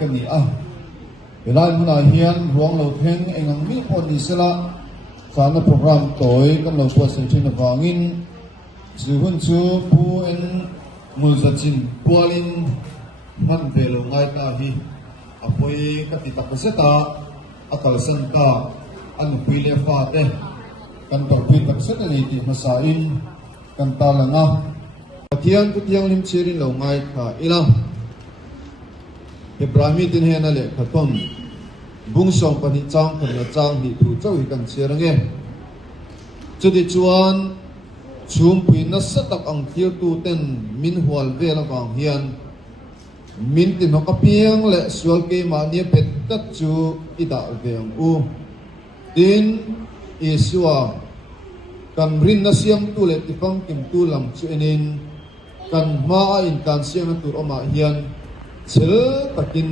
กันนี่เวลาพนาเฮียนหวงเราเทงเองมีพอดีสละสารโปรแกรมโดยกำเราตัวเส้นชินวางินสื่อหุ่นชูผู้เอ็นมุลสัจินปัวลินมันเบลง่ายตาฮีอภัยกติตักเสตาอัตลสันตาอันพิเลฟาเตกันต่อพิตักเสตเลยที่มาสาอินกันตาลังอ่ะเที่ยงกุเที่ยงลิมเชรินเราง่ายตาอีละเฮบรามีตินเฮนัลเลขต้นบุ้งส่งปนิจังคนละจังที่ถูกเจ้าหิกันเชียร์เงี้ยจุดที่ชวนชุมพินัสตักอังเทียวตูเต็นมินหัวเวลกังเฮียนมินตินกเพียงและสวลเกมาเนียเป็ดตัดจูอิดาเวียงอูดินอิสวากันรินนัสยามตูเล็ติฟังกิมตูลำจุเอนินกันมาอินกันเสียงตูอมาเฮียนเชื่อตักิน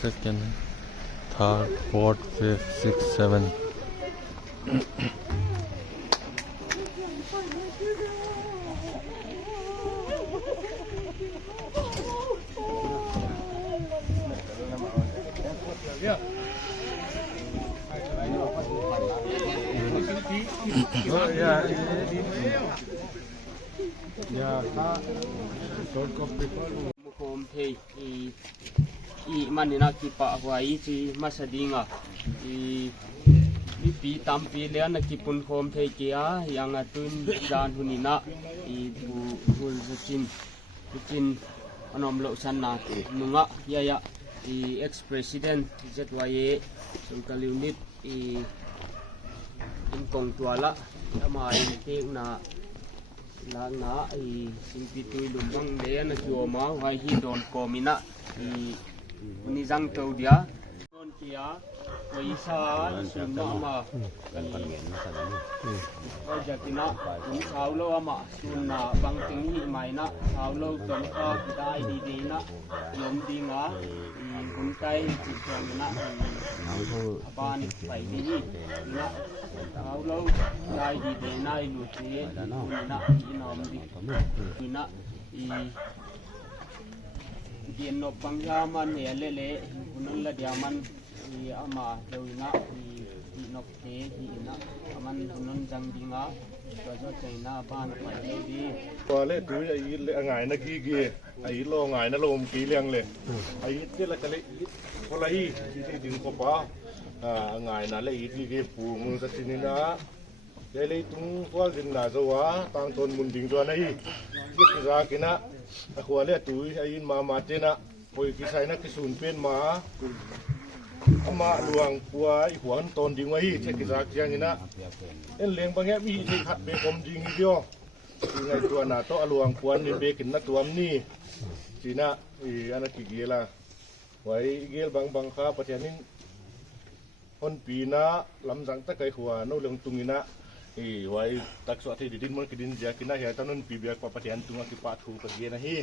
Second, third, fourth, fifth, sixth, seventh. I manina ki pa hwai chi masadinga I pi tam pi le na ki pun khom thei kia yang atun jan hunina I bu hul chin anom lo sanna nunga ya I ex president ZYA sungkal unit I in kong tuala ama in te na la na I simpitui lumbang le na kioma hwai hi don komina I ni jang tau dia kon kia paisa sunna ma kan ngen na sa ni ko jatina ni saulo ama sunna bang ting hi mai na saulo ton ka dai di na yom dinga kun kai chi chang na apan pai ni na saulo dai di na lu chi na inom di na Dian no pangyaman ne lele unun la diaman I ama lewina I hi nok te hi na aman nun jang dinga to jo chei na ban pa le di ตัวเล่ตุยไอ้ง่ายนะกี้กี้ไอ้โลง่ายนะโลมกี้เลี้ยงเลยไอ้ที่ละกะเลยคนละที่ดึงกบง่ายนะเลยที่กี้ปูมือสักทีนี้นะเดี๋ยวเลยตุ้งว่ากินน่าจะว่าตั้งต้นมุนดิ่งตัวนี้ที่กิจกินนะขวาเล่ตุยไอ้มาเจนะปอยกิใส่นะกิสุนเป็นมาหลวงปัวไอ้หัวต้นดิ่งไว้ที่กิจกิจนี่นะเอ็นเลี้ยงบางแง่วิธีขัดเบคมดิ่งเดียวที่ไงตัวน่ะโตอลวงควนนี่เบกินนะตัวนี้จีน่ะอันนั้นกี่เกล่ะไว้เกลบางค้าประเทศนี้คนปีน่ะลำสังตะไคหัวโนเรื่องตุงินะไว้ตักสวัสดิ์ดินมันกินเสียกินนะเหี้ยตอนนั้นปีเบียกประเทศตุงกิปาทูประเทศนะฮี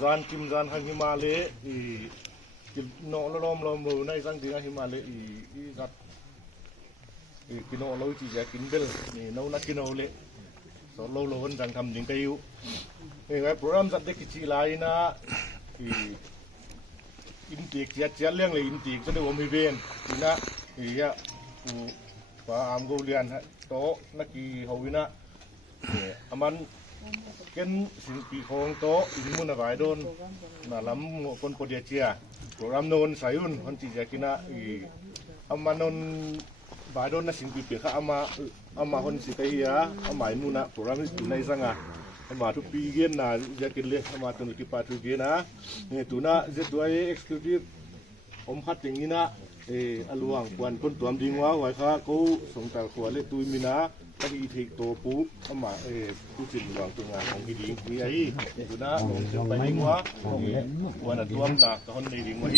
จานกิมจานทางหิมาลัยกินโนล้อมมือในสังดินหิมาลัยจัดกินโนเราจีจะกินเบลนี่โนนักกินโนเลยสโลโลนจังทำยิงกัยนี่ไงโปรแกรมจัดเด็กกิจไลนะอินทิกเสียเรื่องเลยอินทิกจะได้วมีเวนนี่นะป้าอามกูเรียนโตนักกีฮาวินะมันเกินสิ่งปีของโตอินมุนอะไรโดนน่าล้ำคนโปรเดียเชียโปรแกรมโนนสายุนคนจีจะกินะมันโนนบายโดนนะสิ่งปีเปียกอามาคนสิเทียอาหมายมูนะโปรแกรมในสังอามาทุกปีเกินนะจะกินเลยมาตัวนี้กี่ปัจจุบันนะเนี่ยตัวน่ะจะตัวเอ็กซ์คลูซีฟพัดอย่างนี้นะอลวงควันคนตัวดิ้งว่าไว้ค่ะเขาส่งแต่ขวดเลยตุยมีนะก็ดีทีตัวปุ๊บอามาผู้สินหลวงตัวงานของพี่ดิ้งมีไอ้ตัวน่ะส่งไปดิ้งว่าวันตัวมันตาตอนในดิ้งว่า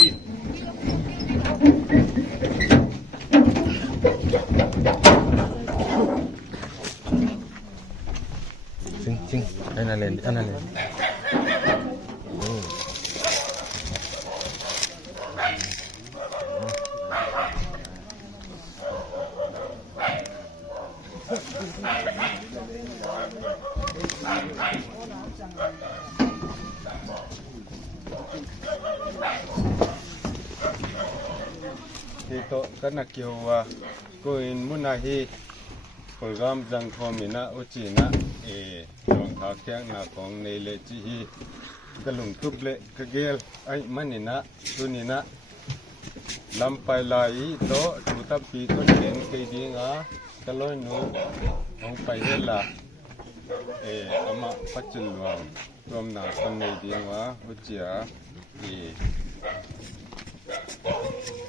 จริงอันนั้นเลยที่โตกันนักเกี่ยวว่าก็อินมุนาฮีโปรแกรมจังทอมินะอุจินะลงทาแข้งนาของในเลจิฮีกะลุงทุบเลกะเกลไอ้มันนี่นะตัวนี้นะลำไปลายโตตุตับปีต้นเก่งเคยดีงะตะลอยหนูลงไปเฮล่ะอามาปัจจุบันรวมนาคนในดีงะอุจิอา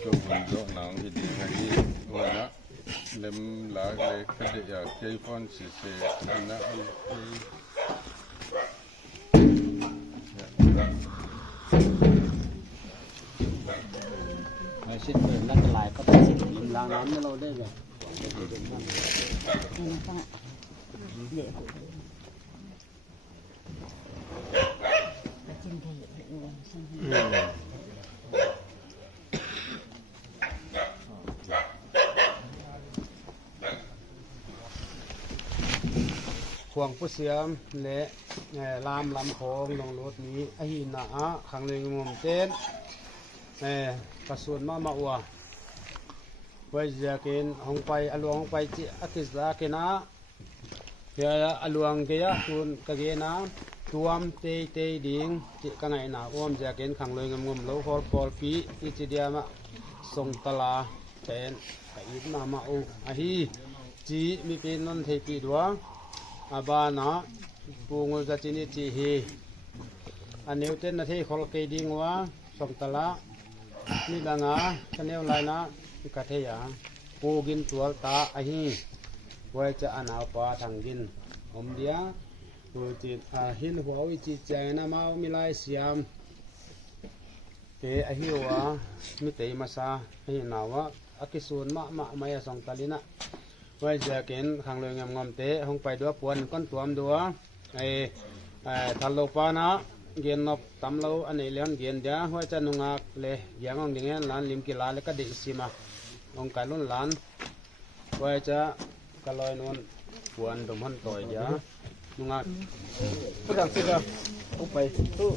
ก็วันโจนางที่ดีงะที่วันนะเล่มหลากเลยคดีอยากเกี่ยวฟันสิเสนะไม่สิ้นเดือนแล้วก็หลายก็ต้องสิ้นลิมล้างน้ำให้เราได้เลยขวงผู้เสียมและลามลำโขงลงรถนี้ไอ้หินนะขังเลยงมเต้นกระสุนมาอัวไว้จะกินห้องไปอลวงไปจิอากิสากินะเฮียอลวงเกียตุนกะเกนะตัวมเตดิ่งจิกังไงนะอ้อมจะกินขังเลยงมโลฟอลปอลปีอิจิเดียมาส่งตลาเป็นไอ้หินมาอัวไอ้ฮีจีมีเป็นนนเทปีดวงอาบานะปูงจะจินิจิฮีอันนี้เต้นนาทีขอลเกดิ่งวะส่งตลานี่ดังอ่ะคะแนนไรนะกะเทียปูกินตัวตาไอ้ฮีไว้จะอันเอาปลาทางกินอมเดียปูจิตหินหัววิจิตใจนะมามีลายเสียมเตไอ้ฮีวะมีเตมาซาให้หนาวะอากิสุนมะไม่ส่งตาลินะไว้จะกินขังเลยงามเตะห้องไปด้วยปวนก้นตัวมดัวไอ้ทันโลปานะเกียนนบตำเราอันนี้เลี้ยงเกียนเดียวไว้จะนุ่งอักเลยอย่างองดิ่งเงี้ยหลานลิมกีฬาแล้วก็ดิสิมาองค์การลุ่นหลานไว้จะกะลอยนวลปวนดมหันต่อยเดียวนุ่งอักผู้จังสิครับไปตู้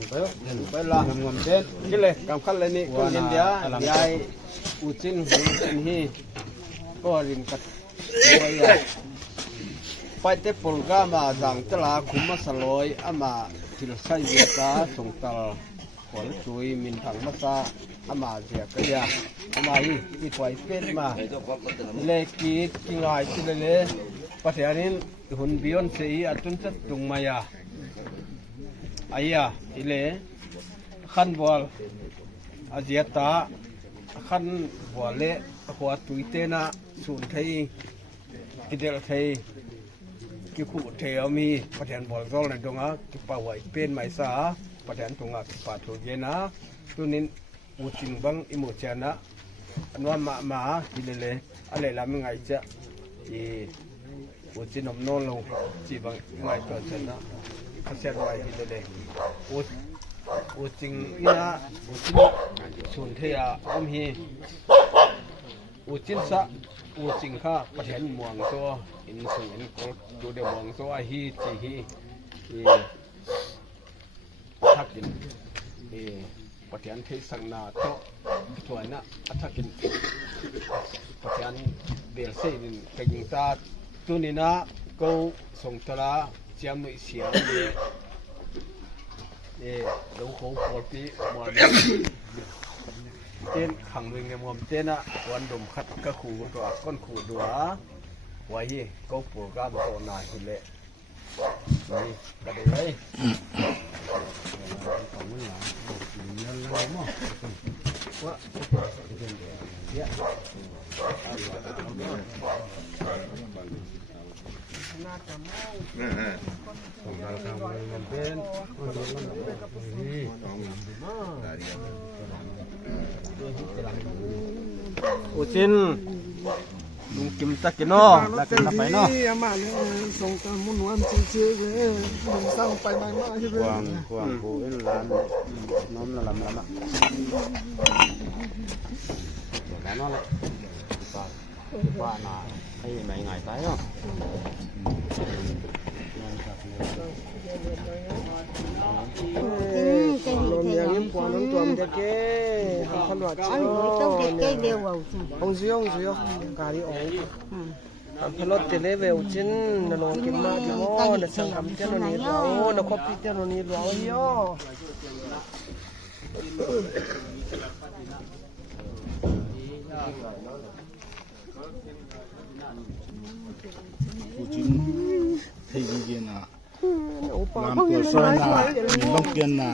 ไปละงามเต้นกินเลยกำคันเลยนี่ก้นเกียนเดียวยายอุจินหูจินฮี ก็รินกัดไว้ไปเตปลกามาจังตลาคุมมาสลอยอามาทิลไซเวียตาส่งตลขอลจุยมินถังมาซาอามาเสียกยาอามาอีไฟเป็ดมาเลกีกิงไอสิเลปัทยานินหุ่นบิออนเซียตุนจัดตุงมายาอายาอิเลขันบอลอาเจียตาขันบอลเลหัวตุยเตนะสูนไทยอิเดลไทยกิคุเทอมีประเทศบอลโซลในตรงอ่ะกิป่าไว้เป็นไม้สาประเทศตรงอ่ะกิป่าถูกเย็นนะตัวนี้อุจิงบังอิโมเจนะอันว่ามาฮิเลเลอะไรละมึงไงจะอุจินอมโนลงจีบังไงตัวเจนะเขาเสียไว้ฮิเลเลอุจิงนี่นะอุจิงส่วนเทียอมฮีอุจินสะอุจิงข้าประเทศมวงตัวอินสุอินโกตัวเดียวมวงตัวฮีจีฮีทักกินประเทศที่สังนาโตตัวน่ะทักกินประเทศเบลเซนินกิงตาตัวนี้นะก็ส่งตระเจียมไม่เสียดูโค้งโคตรมันเจนขังเรื่องในมุมเจนะวันดมคัดกระขู่ตัวก้นขู่ดัวไว้ก็โปรแกรมตัวนายคุณเละนี่กระเดยโอจินลุงกิมตะกินเนาะแล้วกันไปเนาะมาเลยส่งตามมุ่นวันชื่อเลยลุงสร้างไปมาใช่ไหมควงผู้เอ็นลานน้อมละลำอ่ะแล้วนั่นแหละป้าหนาให้ไม่ง่ายตายเนาะลมอย่างนี้กว่าน้ำตัวมันจะเก้ขนวัดเชียวองซิองซิองการีองพลดเตเลเวลจินนลงกินมาที่โม่นสังคมเจ้าหนี้เรานครพิเจ้าหนี้เราย่อผู้จินเทยีเย็นอ่ะลามตัวซอยน่ะมีบังเกียนน่ะ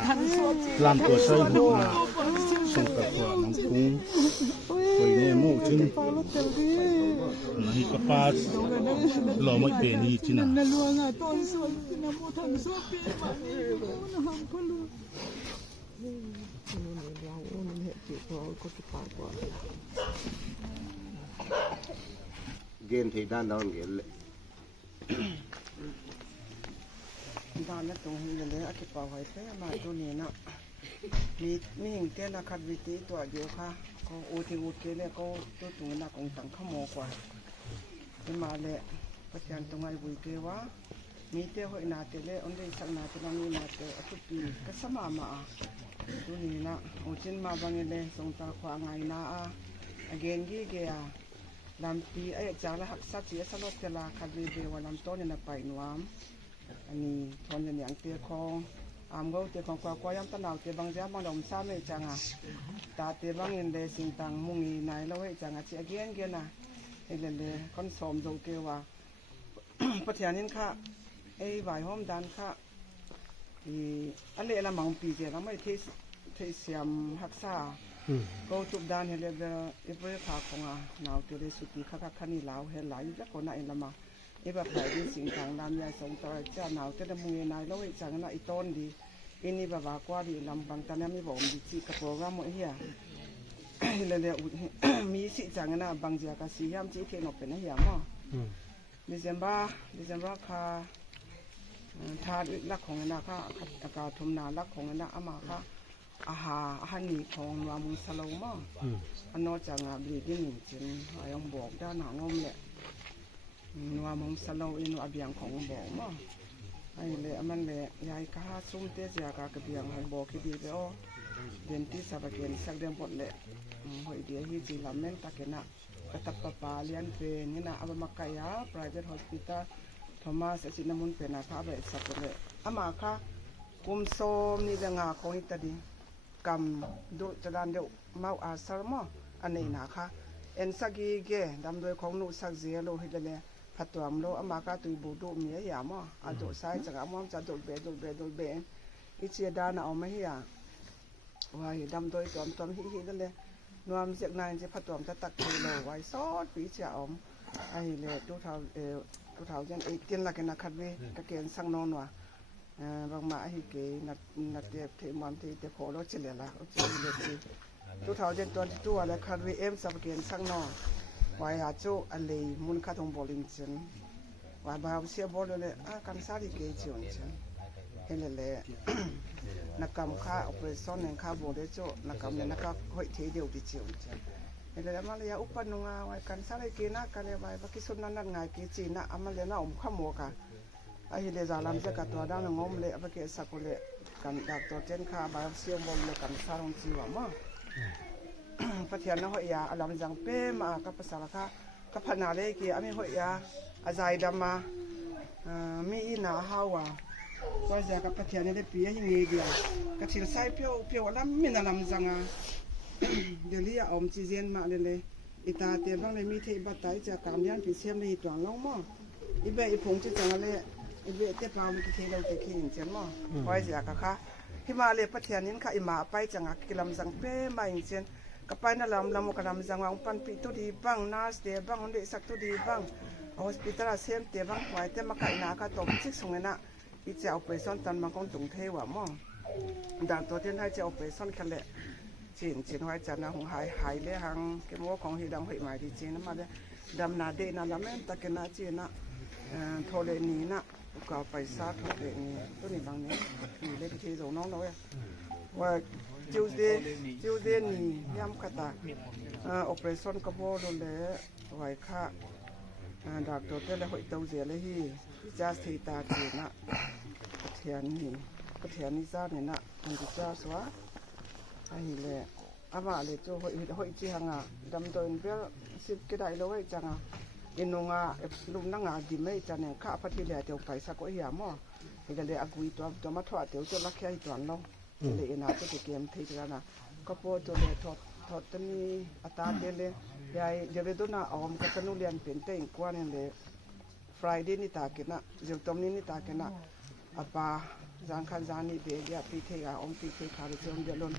ลามตัวซอยหุกน่ะส่งตะกัวน้ำกุ้งไปเนี่ยมู่จินนะฮิกะปาหล่อไม่เป็นนี่จินน่ะเกณฑ์ที่ด้านดาวเกณฑ์เลยด้านนั้นตรงนี้เลยอธิบายไว้แท้มาตัวนี้นะมีหิ่งเตี้ยนะคัดวิธีตัวเดียวค่ะก็โอทีอุดเกเลยก็ตัวตรงนั้นของต่างขโมยกว่าเป็นมาเลยประจันตรงไอ้บุยเกว่ามีเตี้ยหัวหน้าเตี้ยเลยอันเดียสักหน้าจะนั่งมีมาเตี้ยทุกปีก็สมามาตัวนี้นะโอจินมาบางเลยส่งตาขวางไงนะเกณฑ์กี่เกียลำปีไอ้จากละหักสัตว์เสียสลบเจลาคัดวิธีว่าลำต้นเนี่ยไปนวมอันนี้ทนอย่างเตี้ยคองก็เตี้ยของกว่าย้ำตะหนาวเตี้ยบางแจ๊บบางดมซ้ำไม่จังตาเตี้ยบางเงินเดสิ่งต่างมุ่งอีไหนแล้วไอ้จังเจียเกี้ยนะไอ้เรื่องเดคอนสมดูเกว่าประเทศนี้ค่ะไอ้ใบหอมดันค่ะอันเละละมังปีเกเราไม่เทเสียมหักษาก็จุดด้านเห็นเลยอีเบอร์ขาของหนาวเตี้ยสุดที่ข้าขันนี่ลาวเห็นหลายอยู่แล้วคนน่ะเอ็นละมาไอ้แบบไหนที่สิ่งต่างดำยาส่งต่อเจ้าหนาวจะดำมือนายแล้วไอ้จังน่ะไอ้ต้นดีอินี่แบบว่ากว่าดีลำบางตอนนี้ไม่บอกมีจีกระโปรงว่าหมดเหี้ยเลยมีสิจังน่ะบางจากสีย้ำจีเทียนออกเป็นเหี้ยมั้งเดซemberค่ะทาลักของน่ะค่ะอากาศทุ่มหนาลักของน่ะอามาค่ะอาหารนี่ของวามุสโลมั้งอันนอกจากบีที่หนึ่งจริงยังบอกด้านหนังงมแหละนัวมงสโลอินอาเบียงของบ่อมาไอ้เลยมันเลยยายข้าซุ่มเตี้ยเสียกากระเบียงของบ่อคิดดีไปอ้อเดือนที่สัปดาห์สักเดือนหมดเลยหอยเดียฮีจีลำเล่นตะเกนะ Katapapa lian pe ni na abamakaya private hospital Thomas asinamun pe na ka ba sakole amaka kumsom ni nga ko itadi kam do jalan de mau asar mo anei na ka en sagi ge dam doi khong nu sak je lo hidale phatwam lo amaka tui bu do mi ya mo ado sai jaga mom cha do be ichi da na o ma hiya wa dam doi tom hi dale nuam sek nai je phatwam ta tak lo wai sot pi cha om ai le 2018 la ke na khatwe ka ken sang non wa bang ma hi ke na te the mam te pho lo chile la o chi le chi 2022 la khatwe em sab ken sang no wai ha chu ale mun kha thong bowling chen wa ba sia bol le a kan sa ri ke chion chen hele le nakam kha operation nen kha bo de chu nakam ne nakak hoi the deu di chion chen hele ma le ya upanunga wai kan sa ri ke na ka le wai ba ki sun nan ngai ke chi na amale na khamo ka ai le zalam se ka to da ngom le ba ke sakule kan dak to ten kha ba sia bol le kan sa rong chi wa ma pathian na ho ya alam jang pe ma ka pasala ka phana le ki ami ho ya azai dama mi ina hawa wa ja ka pathian ne pi hi ngi dia ka thil sai pyo lam min alam janga delia om chi jen ma le ita te bang le mi the ba tai ja kam yan pi sem le twang long mo ibe I phong chi jang le ibe te pa mi the lo te khin chen mo wa ja ka kha hi ma le pathian nin kha ima pai changa kilam jang pe ma in chen kapai na lam ka lam jang wang pan pi tu di bang nas te bang onde sak tu di bang hospital sem te bang wai te ma kai na ka tom chik sungena I cha operation tan ma kong tung the wa mo dan to ten hai cha operation khale chin wai cha na hong hai le hang ke mo kong hi dang hoi mai di chin ma le dam na de na la men ta ke na chi na thole ni na ka paisa thole ni tu ni bang ni le pi thi zo nong lo wa Tuesday ni yam kata operation ka bo do le wai kha doctor te le hoi tau je le hi ja thei ta ti na pathian ni za ni na an ji cha swa ai le ama le cho hoi chi hanga dam do in bel sip ke dai lo wai changa inunga lum na nga di mai cha ne kha phathi le te paisa ko hi mo le agui to ma thwa te cho la kha hi ton lo le ina to ke kem thei ra na ka po to le thot tani ata de le yai je do na om ka tanu lian pen te in kwa ne le Friday ni ta ke na je tom ni ta ke na apa jang khan jani be ya pi the ga om pi the kha re chom de lon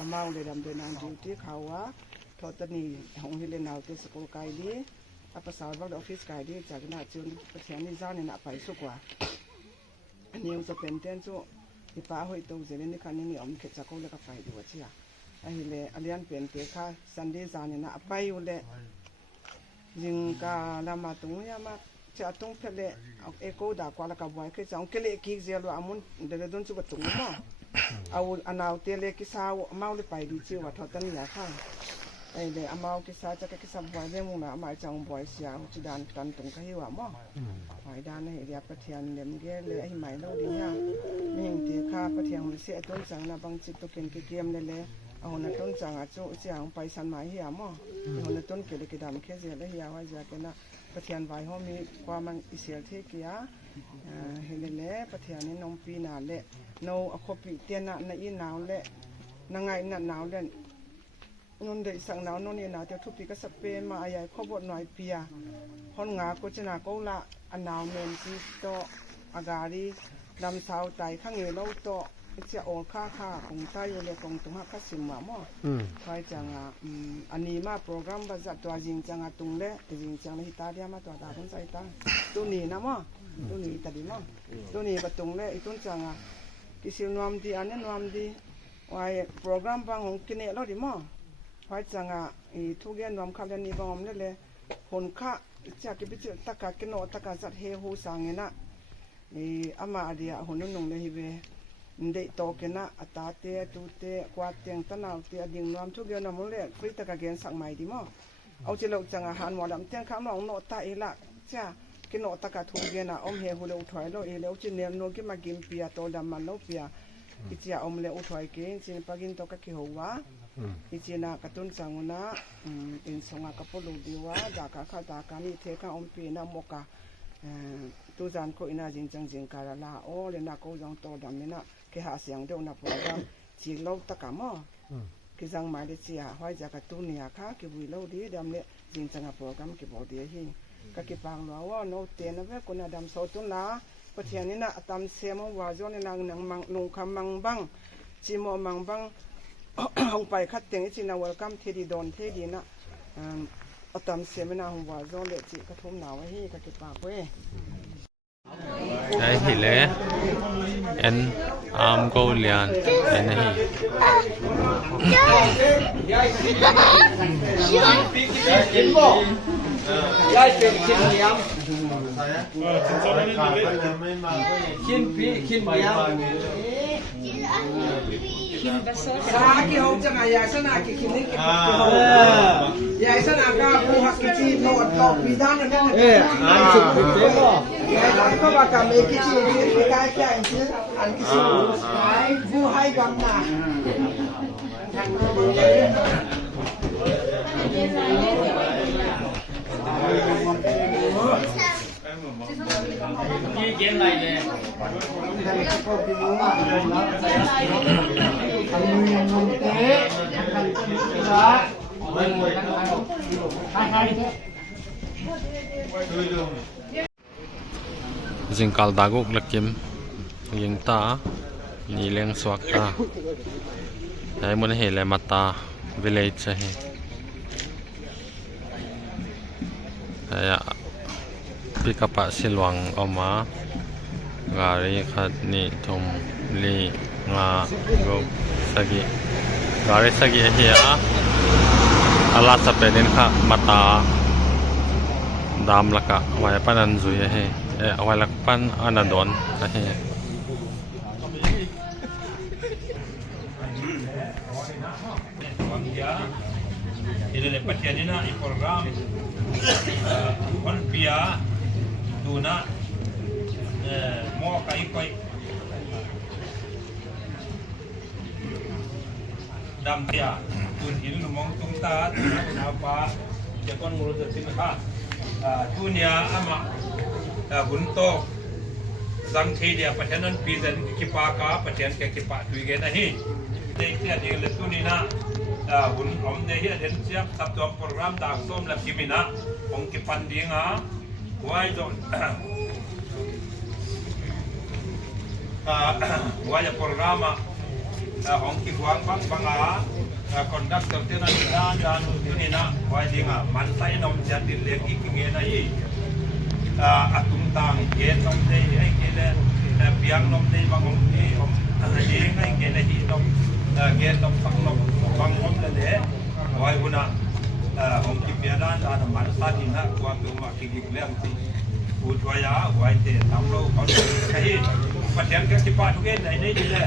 amau le dam de nan duty khawa thot tani hong hi le naw te school kai li apa sawal ba office kai li cha na chun pathian ni jani na pai su kwa ani u sa pen ten chu ipa hoi to je ni kan ni om ke cha ko le ka pai di wa chia ai le alian pen te kha Sunday jani na pai u le jing ka lama tung ya ma cha tung phele eko da kwa la ka bwai ke chang ke le ki je lo amun de don chu ba tung ma au anaw te le ki sa mau le pai di chi wa thotan ya kha ai le amau ki sa cha ki sa bwai le mu na ma chang bwai sia chi dan tan tung ka hi wa mo wai dan ne ya pathian lem ge le ai mai lo di ya ming te kha pathian hu se ton chang na bang chi to ken ki kem le au na ton chang a chu chang pai san mai hi mo au na ton ke le ki dam khe je le ya wa ja ke na pathian vai ho mi kwa man isel the kia hele pathian ni nong pi na le no a khopi te na I naw le na ngai na naw le nun de sang naw non ni na te thu pi ka sak pe ma ai khobot noi pia hon nga ko china ko la anaw men ti to agari lam sau tai khang e lo to cha ol kha kong tai le kong tu ha kha sim ma mo kai changa ani ma program ba za to jing changa tung le jing chang hi ta dia ma to da kon sai ta tu ni na mo tu ni ta di mo tu ni ba tung le I tun changa ki sil nuam di ane nuam di wai program bang hong kine lo di mo kai changa I thu gen nuam kha le ni bang le hon kha cha ki bi ta ka ki no ta ka zat he hu sang na ama adia honun nong le hi be ndei to kena atate tu te kwa teng tanaw te ading nuam thu ge na mo le free ta ka gen sak mai di mo au che lo changa han mo lam teng kham no ta ila cha ki no ta ka thu ge na om he hu le uthoi lo e le u chi ne no ki ma gim pia to dam man lo pia I chia om le uthoi ke chin pagin to ka ki ho wa อิจินากระตุ้นสังนะเป็นสงากะปลุดีวะดากะคาตากานิเทกะอมปีนะโมกะตูจานโคอินาจิงจังจิงกาลาโอเลนะโกยองโตดัมมินะเคหาเสียงเดวนะโปรแกรมจิโลตะกะมอกิจังหมายเลเซียหอยจากะตุเนียค่ะกิวิโลดีดัมเลจิงจังโปรแกรมกิบอดีหิกะกิปังลาวโนเตนะเวกุนะดัมโซตุนลาปะเทียนินะตัมเซมวาโจนินังนังมังนุงคำมังบังจิโมมังบังเอาไปคัดเต็งจินาเวลคัมเทดีดอนเทดีนะเอาตามเสียมนาหัวโซเลจิกระทุ่มหนาวให้กะกิปากเว้ย Đấy thì lẽ en câu liền en này Sa ki hong chang ya sana ki kini ki ho ya sana ka bu hak ki chi no to bidan na na an chu pe mo ya ka ba ka me ki chi ki ka ka an chi an ki chi hai bu hai gam na Ni game lai le. Jingkal daguk lakim yeng ta ni leng swak ta ai mun he le mata village he aya pikapa silwang oma gari khat ni thum li nga go sagi gari sagi he ala sapenin kha mata dam laka wai panan zui he awai lak pan anadon he Ini lepas ni nak program Pia tuna mau kai koi dam dia tun hin lumong tung ta apa dia kon mulut tersin ha dunia ama bunto sang thi dia pacanan pisan kipaka pacan ke kipak tu ge nahi dia dia letu ni na hun om de hi den siap sab tom program dang som la kimina ong kipan dinga wai don wai programa ong ki buang bang banga kondak tertena dan ni na wai dinga man sai nom jan din lek ikinge na yi atung tang ge nom de ai ke le piang nom de bang ong ni om ani ngai ke le hi nom ge nom phang nom bang om le wai huna ong ki piadan dan man sa din na kwa tu ma ki ki lem ti u twaya wai te tam lo kon kai paten ke ki pa tu ge nai nei ni le